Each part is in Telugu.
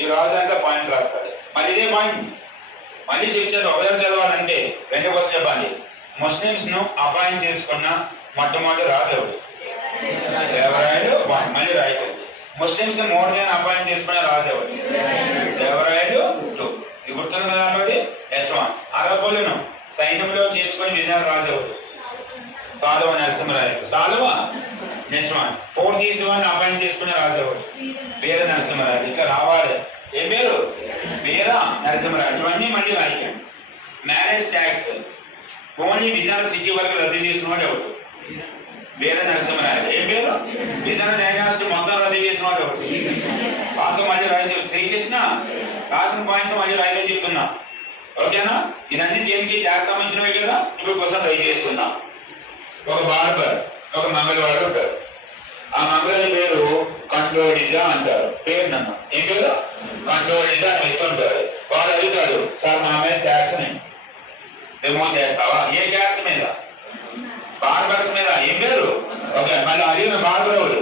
ఈ రాజు పాయింట్ రాస్తారు. మళ్ళీ ఇదే పాయింట్ మళ్ళీ చెప్తారు. ఒకసారి చదవాలంటే రెండు కోసం చెప్పండి. ముస్లిమ్స్ ను అపాయింట్ చేసుకున్న మొట్టమొదటి రాజు ఎవరు? దేవరాయలు. మళ్ళీ రాయటం. ముస్లిమ్స్ మోర్ దాన్ అపాయింట్ చేసుకున్న రాజు ఎవరు? దేవరాయలు 2. ఇది గుర్తుంది కదా అన్నది. Next one. అరబ్బులను సైన్యంలో చేసుకుని విజయ రాజు ఎవరు? సాలువ నరసింహరాయలు. Saluva. Next one. Portuguese appoint చేసుకునే రాజు ఎవరు? వీర నరసింహరాయలు. ఇట్లా రావాలి. ఏం పేరు? వీర నరసింహరాయలు. ఇవన్నీ మళ్ళీ రాయటం. Marriage tax only Vizianagaram city వరకు రద్దు చేసిన వాడు ఎవరు? వీర నరసింహరాయలు. ఏం పేరు? విజయనగరం డైనాసిటీ మొత్తం రద్దు చేసిన వాడు ఎవరు? పాత మళ్ళీ రాయి. శ్రీకృష్ణ రాసిన పాయింట్స్ మళ్ళీ రాయని చెప్తున్నా. ఓకేనా? ఇదన్నీ దేనికి ట్యాక్స్ సంబంధించినవి కదా. ఇప్పుడు కోసం ట్రై చేస్తున్నా. ఒక బార్బర్, ఒక మంగళవాడు ఉంటారు. ఆ మంగళ పేరు కండోలిజా అంటారు. పేరు నన్ను ఏం పేరు? కండోలిజా అని చెప్తుంటారు. వాడు అడుగుతాడు, సార్ మా మీద ట్యాక్స్ ని రిమూవ్ చేస్తావా? ఏ క్యాస్ట్ మీద? బార్బర్స్ మీద. ఏం పేరు? ఓకే. మళ్ళీ అడిగిన బార్బర్ ఎవరు?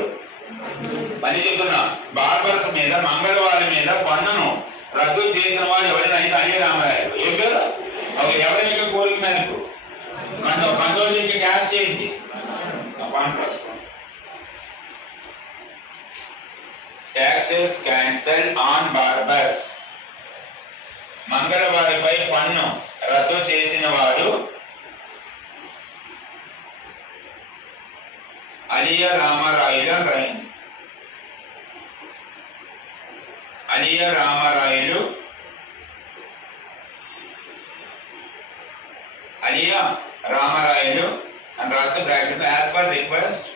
మళ్ళీ చెప్తున్నా. బార్బర్స్ మీద, మంగళవారి మీద పన్నును రద్దు చేసిన వాడు ఎవరైనా అయితే అయ్యే రామరాయలు. ఏం పేరు? ఓకే. ఎవరైనా కోరిక మేరకు కండోలికి క్యాస్ట్ ఏంటి? Taxes cancel on barbers. మంగళవారిపై పన్ను రద్దు చేసిన వాడు అలియా రామరాయుల రైన్. అలియా రామరాయులు అలియా రామరాయులు అని రాస్తే బ్రాకెట్ యాజ్ పర్ రిక్వెస్ట్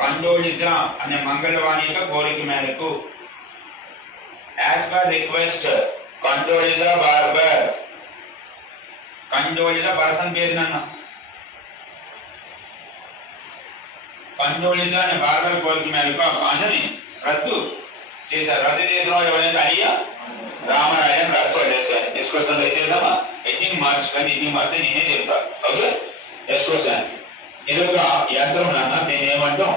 కండోలిజా అనే మంగళవాణి యొక్క కోరిక మేరకు. యాజ్ పర్ రిక్వెస్ట్ కండోలిజా బార్బర్. కండోలిజా పర్సన్ పేరు నన్న. కండోలిజా అనే బార్బర్ కోరిక మేరకు ఆ పన్నుని రద్దు చేశారు. రద్దు చేసిన వాడు ఎవరైతే అయ్యా రామరాయని రాసుకోవాలి. డిస్కషన్ చేద్దామా? ఎన్నింగ్ మార్చ్ కానీ ఎన్నింగ్ మార్చి నేనే చెప్తా. ఓకే. Next question. ఇది ఒక యంత్రం నాన్న. నేను ఏమంటాం?